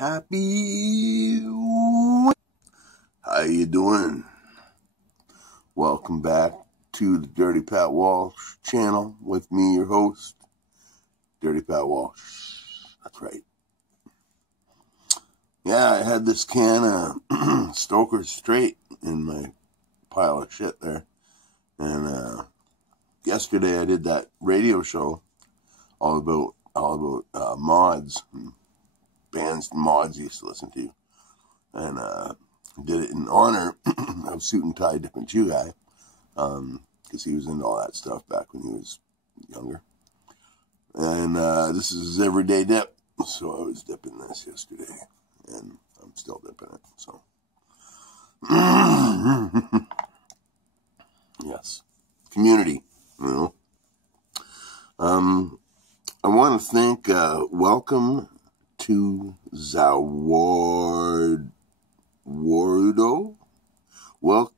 Happy. How you doing? Welcome back to the Dirty Pat Walsh channel with me, your host, Dirty Pat Walsh. That's right. Yeah, I had this can of Stoker's Straight in my pile of shit there. And yesterday I did that radio show all about mods, bands mods used to listen to. And did it in honor of Suit and Tie Dip and Chew Guy, because he was into all that stuff back when he was younger. And this is his everyday dip, so I was dipping this yesterday, and I'm still dipping it. So yes, community, you know. I want to thank welcome to Zawardo.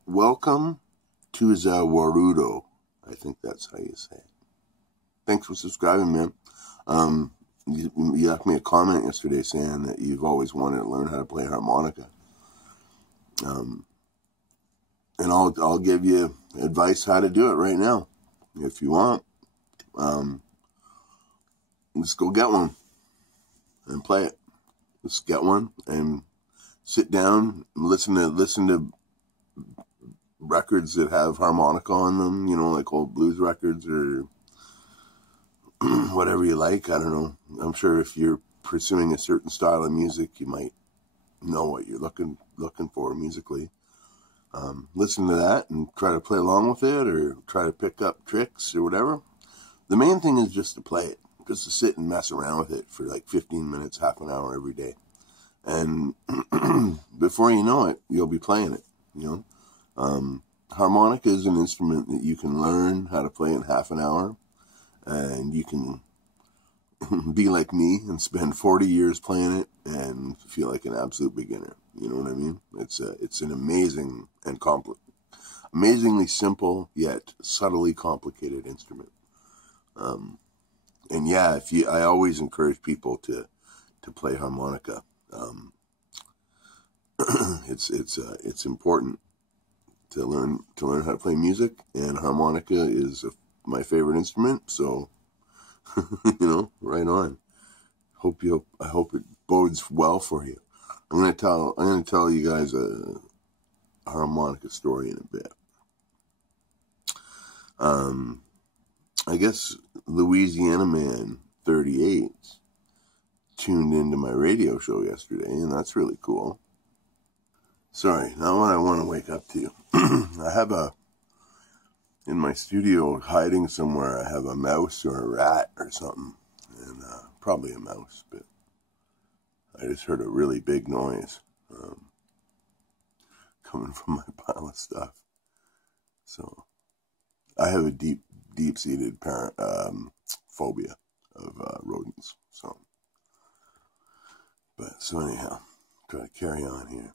Welcome to Zawarudo. I think that's how you say it. Thanks for subscribing, man. You left me a comment yesterday saying that you've always wanted to learn how to play harmonica. And I'll give you advice how to do it right now, if you want. Let's go get one and play it. Let's get one and sit down and listen to records that have harmonica on them, you know, like old blues records or whatever you like. I don't know. I'm sure if you're pursuing a certain style of music, you might know what you're looking for musically. Listen to that and try to play along with it, or try to pick up tricks or whatever. The main thing is just to play it, just to sit and mess around with it for like 15 minutes, half an hour every day. And before you know it, you'll be playing it, you know. Harmonica is an instrument that you can learn how to play in half an hour, and you can be like me and spend 40 years playing it and feel like an absolute beginner. You know what I mean? It's an amazing and amazingly simple yet subtly complicated instrument. And yeah, I always encourage people to play harmonica. It's important to learn how to play music, and harmonica is my favorite instrument. So, you know, right on. I hope it bodes well for you. I'm gonna tell you guys a harmonica story in a bit. I guess Louisiana Man 38 tuned into my radio show yesterday, and that's really cool. Sorry, now what I want to wake up to. I have in my studio, hiding somewhere, I have a mouse or a rat or something, and probably a mouse, but I just heard a really big noise coming from my pile of stuff. So I have a deep-seated phobia of rodents. So anyhow, try to carry on here.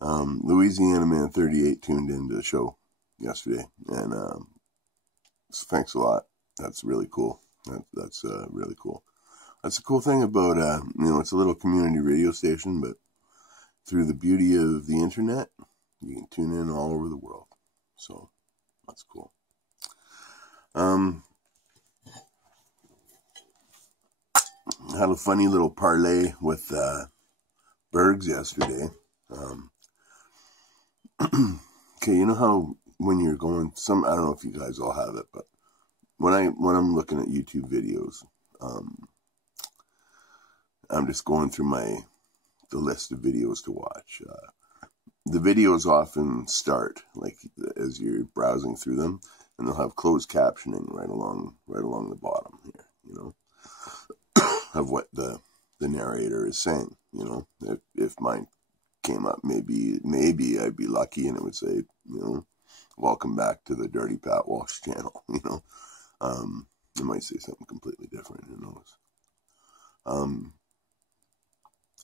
Louisiana Man 38 tuned into the show yesterday, and thanks a lot. That's really cool. That's really cool. That's a cool thing about you know, it's a little community radio station, but through the beauty of the internet, you can tune in all over the world. So that's cool. Had a funny little parlay with Bergs yesterday. Okay, you know how when you're going I don't know if you guys all have it, but when I'm looking at YouTube videos, I'm just going through the list of videos to watch. The videos often start like as you're browsing through them, and they'll have closed captioning right along the bottom here, you know, of what the narrator is saying. You know, if mine came up, maybe I'd be lucky and it would say, you know, welcome back to the Dirty Pat Walsh channel. You know, it might say something completely different. Who knows?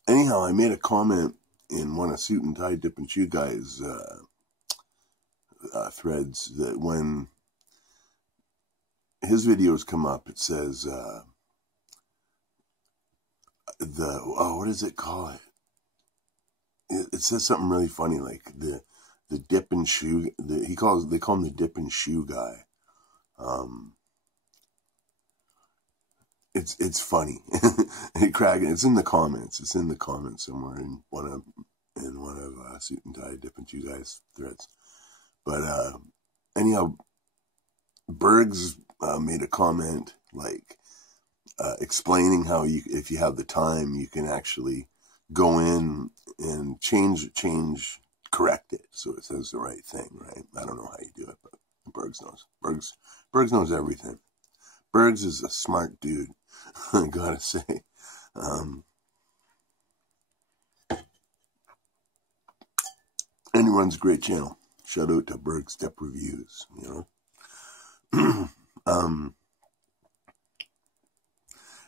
Anyhow, I made a comment in one of Suit and Tie Dip and Chew Guy's threads that when his videos come up, it says what does it call it? It says something really funny, like the dip and shoe. They call him the dip and shoe guy. It's funny. It's in the comments. It's in the comments somewhere in one of Suit and Tie Dip and Shoe Guy's threads. But anyhow, Bergs made a comment like explaining how if you have the time, you can actually go in and correct it so it says the right thing, right? I don't know how you do it, but Bergs knows. Bergs knows everything. Bergs is a smart dude, I gotta say. And he runs a great channel. Shout out to Bergs Step Reviews, you know.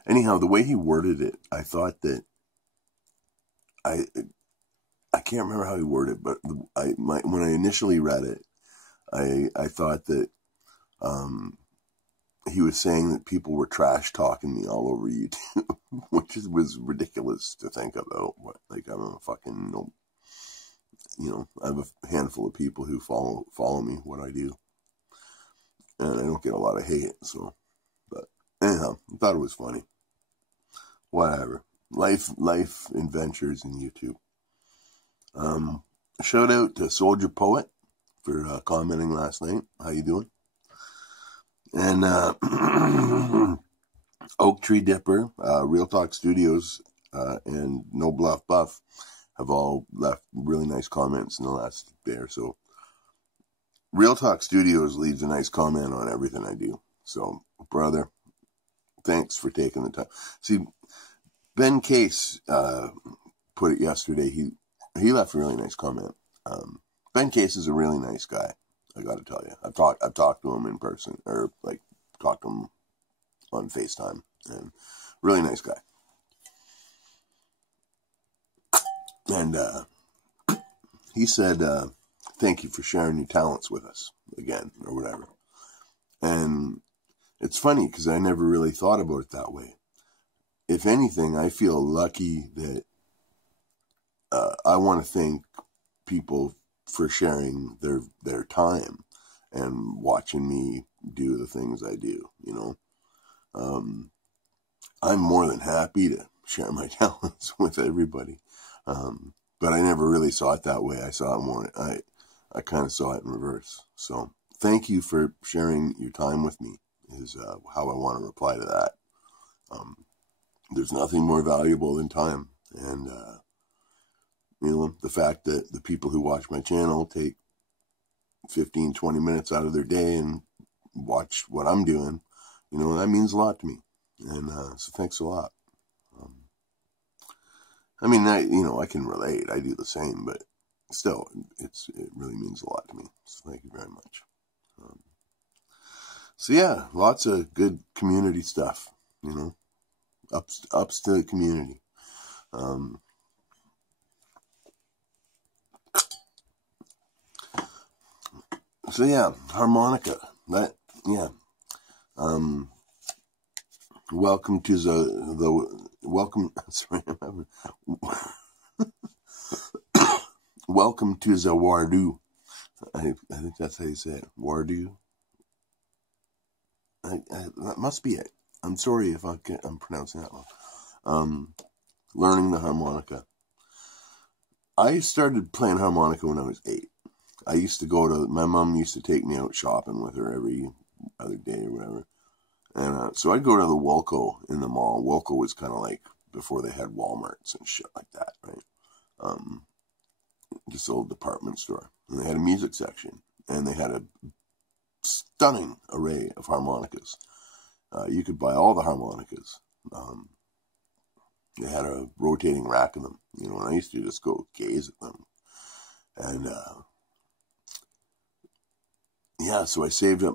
Anyhow, the way he worded it, I thought that I can't remember how he worded it, but when I initially read it, I thought that he was saying that people were trash talking me all over YouTube, which was ridiculous to think about. Like, I'm a fucking, you know, I have a handful of people who follow me, what I do, and I don't get a lot of hate. So, but anyhow, I thought it was funny. Whatever. Life adventures in YouTube. Shout out to Soldier Poet for commenting last night. How you doing? And Oak Tree Dipper, Real Talk Studios, and No Bluff Buff have all left really nice comments in the last day or so. Real Talk Studios leaves a nice comment on everything I do. So, brother, thanks for taking the time. See, Ben Case put it yesterday. He left a really nice comment. Ben Case is a really nice guy. I got to tell you, I've talked to him in person, or like talked to him on FaceTime, and really nice guy. And he said, "Thank you for sharing your talents with us again," or whatever. And it's funny because I never really thought about it that way. If anything, I feel lucky that I want to thank people for sharing their time and watching me do the things I do, you know. I'm more than happy to share my talents with everybody. But I never really saw it that way. I saw it more, I kind of saw it in reverse. So thank you for sharing your time with me is how I want to reply to that. There's nothing more valuable than time. And, you know, the fact that the people who watch my channel take 15, 20 minutes out of their day and watch what I'm doing, you know, that means a lot to me. And so thanks a lot. I mean, you know, I can relate. I do the same, but still, it really means a lot to me. So thank you very much. So yeah, lots of good community stuff, you know, ups to the community. So yeah, harmonica. Welcome to welcome. Sorry, welcome to the Wardu. I think that's how you say it. Wardu. That must be it. I'm sorry if I'm pronouncing that wrong. Learning the harmonica. I started playing harmonica when I was 8. I used to my mom used to take me out shopping with her every other day or whatever. And so I'd go to the Wolco in the mall. Wolco was kind of like before they had Walmarts and shit like that, right? This old department store. And they had a music section. And they had a stunning array of harmonicas. You could buy all the harmonicas. They had a rotating rack of them, you know, and I used to just go gaze at them. And, yeah, so I saved up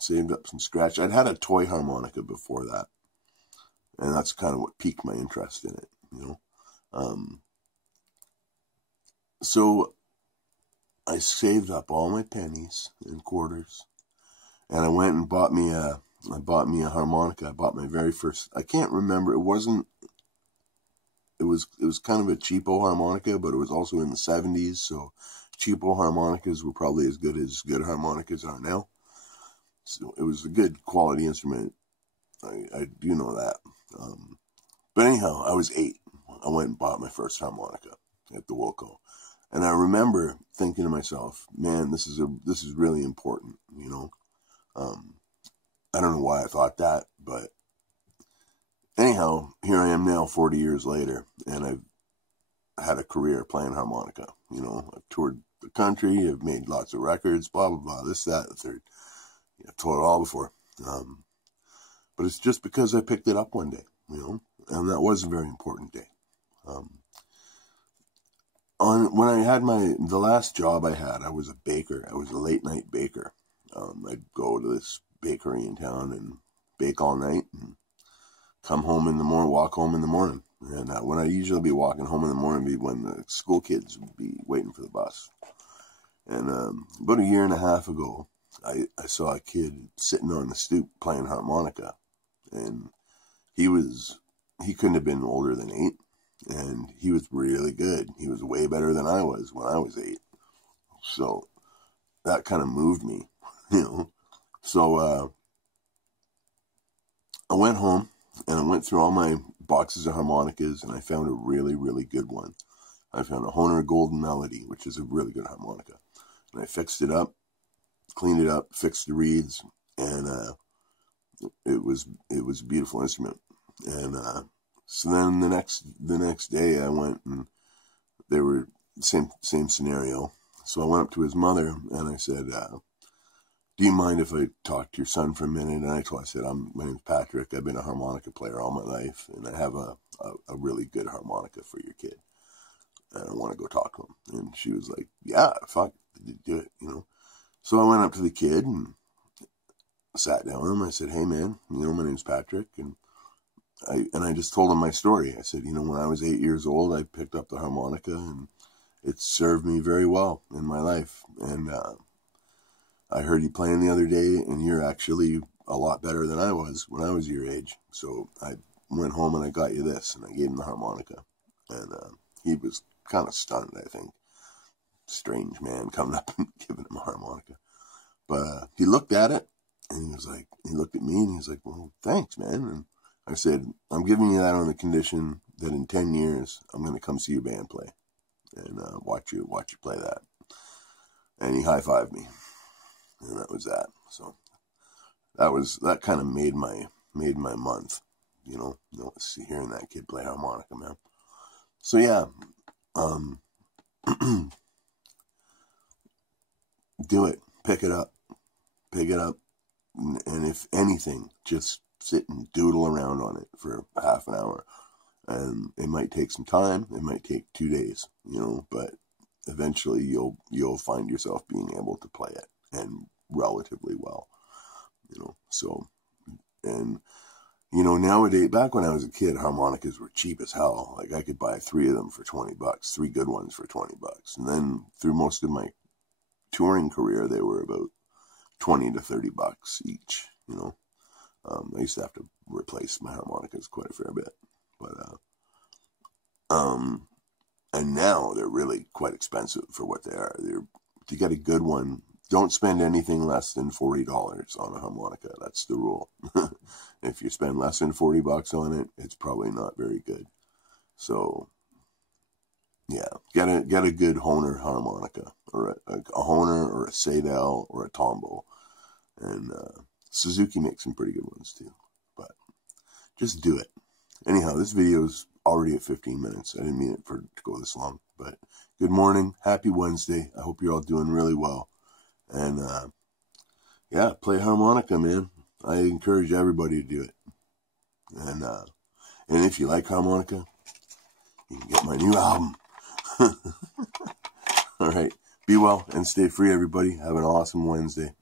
some scratch. I'd had a toy harmonica before that. And that's kind of what piqued my interest in it, you know. So I saved up all my pennies and quarters. And I went and bought me a harmonica. I bought my very first, I can't remember, it wasn't it was kind of a cheapo harmonica, but it was also in the 70s, so cheapo harmonicas were probably as good harmonicas are now. So it was a good quality instrument. I do know that. But anyhow, I was 8. I went and bought my first harmonica at the Wilco. And I remember thinking to myself, man, this is really important, you know. I don't know why I thought that, but anyhow, here I am now 40 years later, and I've had a career playing harmonica. You know, I've toured the country, I've made lots of records, blah, blah, blah, this, that, the third. I've told it all before. But it's just because I picked it up one day, you know, and that was a very important day. When I had the last job I had, I was a baker. I was a late night baker. I'd go to this bakery in town and bake all night and come home in the morning, walk home in the morning. And when I usually be walking home in the morning be when the school kids would be waiting for the bus. And about a year and a half ago, I saw a kid sitting on the stoop playing harmonica. And he couldn't have been older than 8. And he was really good. He was way better than I was when I was 8. So that kind of moved me, you know. So I went home and I went through all my boxes of harmonicas and I found a really, really good one. I found a Hohner Golden Melody, which is a really good harmonica. And I fixed it up, cleaned it up, fixed the reeds, and it was a beautiful instrument. And so then the next day I went and they were same scenario. So I went up to his mother and I said, do you mind if I talk to your son for a minute? And I said, my name's Patrick. I've been a harmonica player all my life, and I have a really good harmonica for your kid. And I want to go talk to him. And she was like, yeah, fuck, do it, you know. So I went up to the kid and sat down with him. I said, hey, man, you know, my name's Patrick. And I just told him my story. I said, you know, when I was 8 years old, I picked up the harmonica, and it served me very well in my life. And I heard you playing the other day, and you're actually a lot better than I was when I was your age. So I went home and I got you this, and I gave him the harmonica. And he was kind of stunned, I think. Strange man coming up and giving him a harmonica. But he looked at it, and he looked at me, and he was like, well, thanks, man. And I said, I'm giving you that on the condition that in 10 years, I'm going to come see your band play and watch you play that. And he high-fived me. And that was that. So that kind of made my month, you know, hearing that kid play harmonica, man. So yeah, do it, pick it up, and if anything, just sit and doodle around on it for half an hour. And it might take some time, it might take 2 days, you know, but eventually you'll find yourself being able to play it, and relatively well, you know. So, and you know, nowadays, back when I was a kid, harmonicas were cheap as hell. Like I could buy 3 of them for $20, 3 good ones for $20. And then through most of my touring career, they were about $20 to $30 each, you know. I used to have to replace my harmonicas quite a fair bit, but and now they're really quite expensive for what they are. To get a good one, don't spend anything less than $40 on a harmonica. That's the rule. If you spend less than $40 on it, it's probably not very good. So, yeah, get a good Hohner harmonica, or a Hohner, or a Seidel, or a Tombo. And Suzuki makes some pretty good ones too. But just do it. Anyhow, this video is already at 15 minutes. I didn't mean it to go this long. But good morning. Happy Wednesday. I hope you're all doing really well. And, yeah, play harmonica, man. I encourage everybody to do it. And if you like harmonica, you can get my new album. All right. Be well and stay free, everybody. Have an awesome Wednesday.